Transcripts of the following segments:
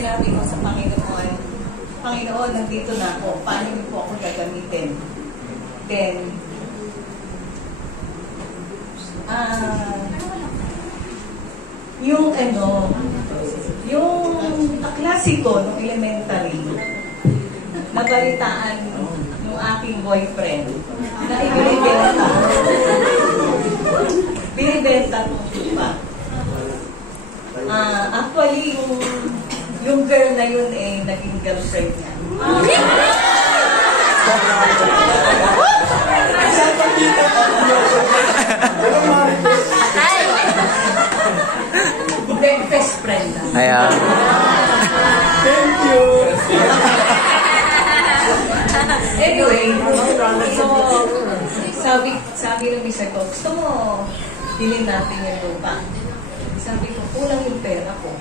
sinabi ko sa Panginoon, Panginoon, nandito na ako. Paano niyo po ako gagamitin? Then, yung kaklase ko nung elementary, nabalitaan ng aking boyfriend na binibenta kong lupa. Actually, yung girl na yun naging girlfriend niya. Best friend. Ayan. Thank you. Anyway, so, sabi ng mister ko, gusto mo bilhin natin yung lupa. Sabi ko, kulang yung pera ko.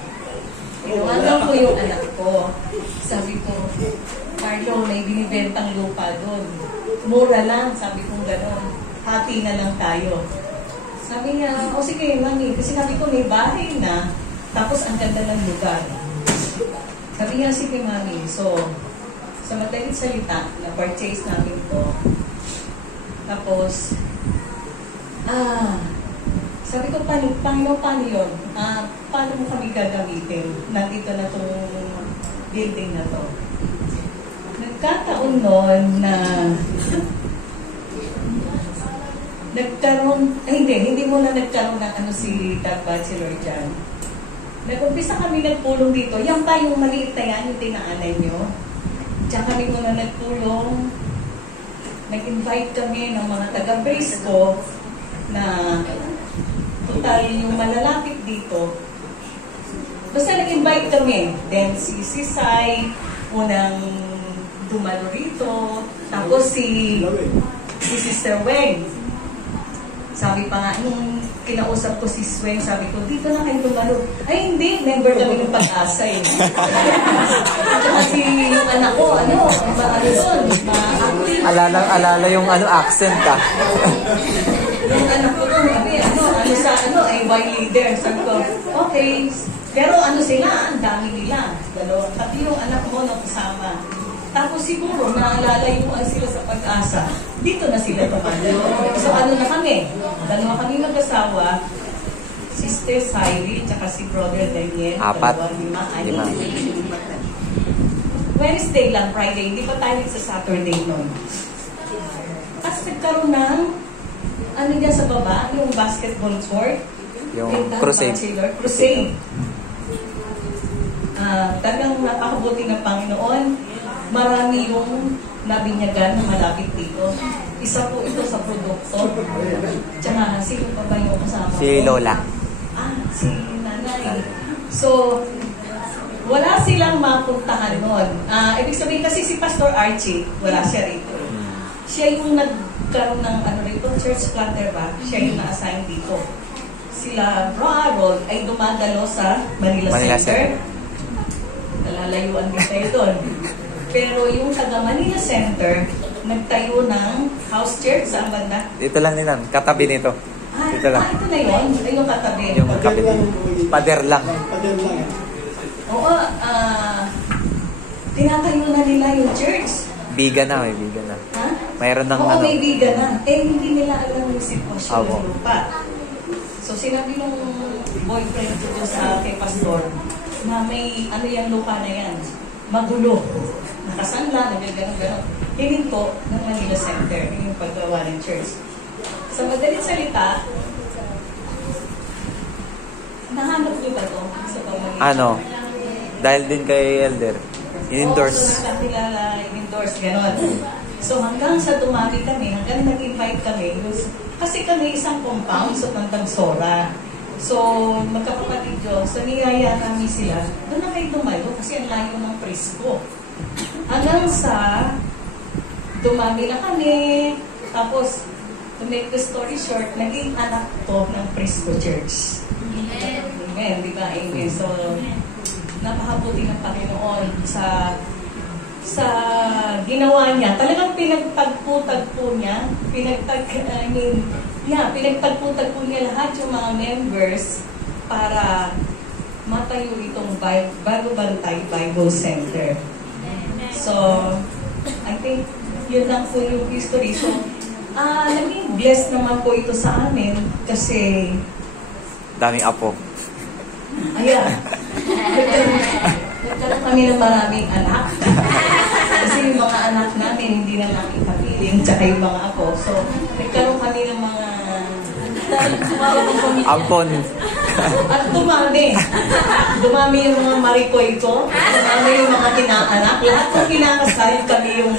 Tinawagan ko yung anak ko. Sabi ko, Carlo, may binibentang lupa doon. Mura lang, sabi ko gano'n. Hati na lang tayo. Sabi niya, o sige, mami, kasi sabi ko may bahay na, tapos ang ganda ng lugar. Sabi niya, sige, mami. So, sa madaling salita, na-purchase namin to. Tapos, sabi ko, paano yun? Paano mo kami gagamitin? Nandito na itong building na to. Nagkataon noon na hindi muna nagkaroon ng si Doug Bachelor dyan. Nag-umpisa kami nagpulong dito. Yan pa yung maliit na yan, yung tinaanay nyo. Diyan kami muna nagpulong. Nag-invite kami ng mga taga-Brisco na total yung malalapit dito. Basta nag-invite kami. Then si Sai, unang dumalo rito. Tapos si Sister Weng. Sabi pa nga, nung kinausap ko si Sweng, sabi ko, dito na kayo dumalo. Ay, hindi. Member kami ng Pag-asa eh. Kasi yung anak ko, doon, Alala yung accent ka. Yung anak ko doon, Y leader. Sabi ko, okay. Pero sila, ang dami nila. Dalawa. Pati yung anak mo na kasama. Tapos siguro, nalalayuan sila sa Pag-asa. Dito na sila tumalo. So na kami? Dalawa kami mag-asawa. Sister Sairi, tsaka si Brother Daniel. 4. 5. Wednesday lang, Friday. Hindi pa tayo sa Saturday noon. Tapos nagkaroon ng dyan sa baba, yung basketball court. Yung crusade. Crusade. Talagang napakabuti ng Panginoon. Marami yung nabinyagan na malapit dito. Isa po ito sa produkto. Tsaka, sino pa ba yung kasama ko? Si Lola. Si Nanay. So, wala silang mapuntahan noon. Ibig sabihin kasi si Pastor Archie, wala siya rito. Siya yung nagkaroon ng rito, church planter ba? Siya yung na-assign dito. Sila Bro Harold ay dumadalo sa Manila Center. Nalalayuan din tayo doon. Pero yung taga Manila Center, nagtayo ng house church sa banda. Dito lang nila, katabi nito. Dito lang. Ito na yun? Ay, yung katabi. Yung katabi. Pader lang. Pader lang. Oo, tinatayo na nila yung church. Biga na, may biga na. Ha? Mayroon ng Oo, may biga na. Hindi nila alam yung sitwasyon ng lupa. So, sinabi nung boyfriend ko sa kay Pastor, na may yung lupa na yan. Magulo. Nakasanla, nagagano-gano. Hininto ng Manila Center, yung paggawa ng church. Sa madalit salita, nahanap niyo ba ito sa pamamagitan? Dahil din kay Elder. In-endorse. So nakakilala, in-endorse, gano'n. So hanggang sa dumami kami, hanggang nag-invite kami, kasi kami isang compound sa Tandang Sora. So, magkapatid Diyos, so niyaya namin sila, doon na kayo dumalo kasi ang layo ng Prisco. Hanggang sa dumami na kami, tapos, to make the story short, naging anak to ng Prisco Church. Amen, di ba? Amen. So, napakabuti ng Panginoon sa ginawa niya. Talagang pinagtagpo-tagpo niya, pinagtagpo-tagpo niya lahat yung mga members para matayo itong Bago Bantay Bible Center. So, I think yun lang po yung history. So, naging blessed naman po ito sa amin kasi Daming apo. ayan, nagkaroon kami ng maraming anak. Kasi yung mga anak namin hindi na namin kapiling, tsaka yung mga apo. So, nagkaroon kami ng mga Ampon. at dumami. Dumami yung mga marikoy ko. Dumami yung mga kinaanak. Lahat ng kinakasal kami yung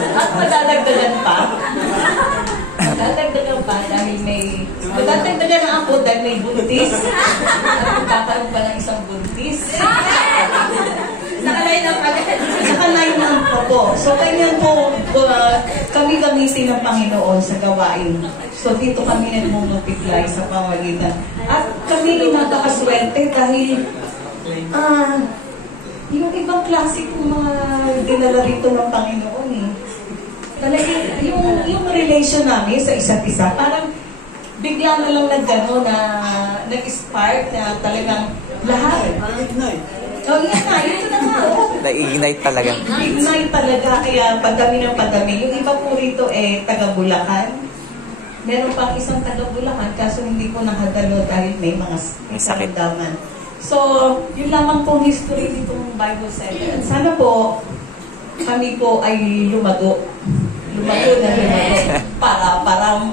at madadagdagan pa. Madadagdagan pa dahil may... Madadagdagan na ako dahil may buntis. At magkakaroon pa ng isang buntis. Naka-line up agad. Naka-line up pa po. So, kanya po, kami gamitin ng Panginoon sa gawain. So, dito kami nagmumultiply sa pamagitan. At kami napakaswerte dahil yung ibang klase kong mga dinala rito ng Panginoon eh. Talagang yung relation namin sa isa't isa, parang bigla na lang nag-ano na nag-spark na talagang lahat. Ignite. Oh, yan na, yun na nga. Na-ignite talaga. Ignite talaga, kaya padami ng padami. Yung iba po rito taga Bulacan. Meron pang isang taga Bulacan, kaso hindi ko nakadalo dahil may mga sakit. karamdaman. So, yun lamang pong history nitong Bible Center. At sana po, kami po ay lumago. Lumago na lumago.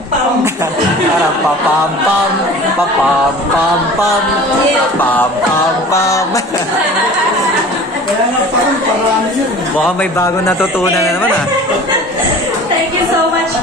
Pam. Parang papam-pam, papam-pam-pam, papam-pam-pam. Kaya nga parang parami yun. Mukhang may bago natutunan na naman ah.